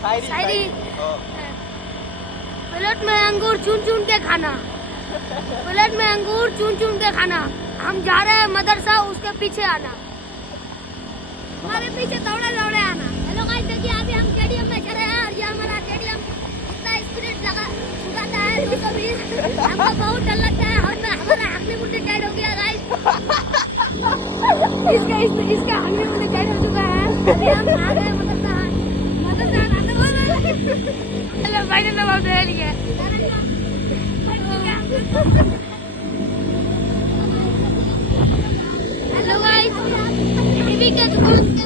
शायरी। Plate में अंगूर चुन चुन के खाना, प्लेट में अंगूर चुन चुन के खाना, हम जा रहे हैं मदरसा उसके पीछे आना, हमारे पीछे दौड़े दौड़े आना। हेलो गाइस, देखिए अभी हम स्टेडियम में खड़े हैं और ये हमारा स्टेडियम इतना स्पिरिट लगा सुखाता है 220। हमको बहुत डर लगता है और हमारा हंगली मुंडी टाइट हो गया गाइस। इसका हंगली मुंडी टाइट हो चुका है। अभी हम आ गए मदरसा आना बोला। हेलो भाई ने दबाव दे लिया। हेलो गाइस, टीवी के दुकान के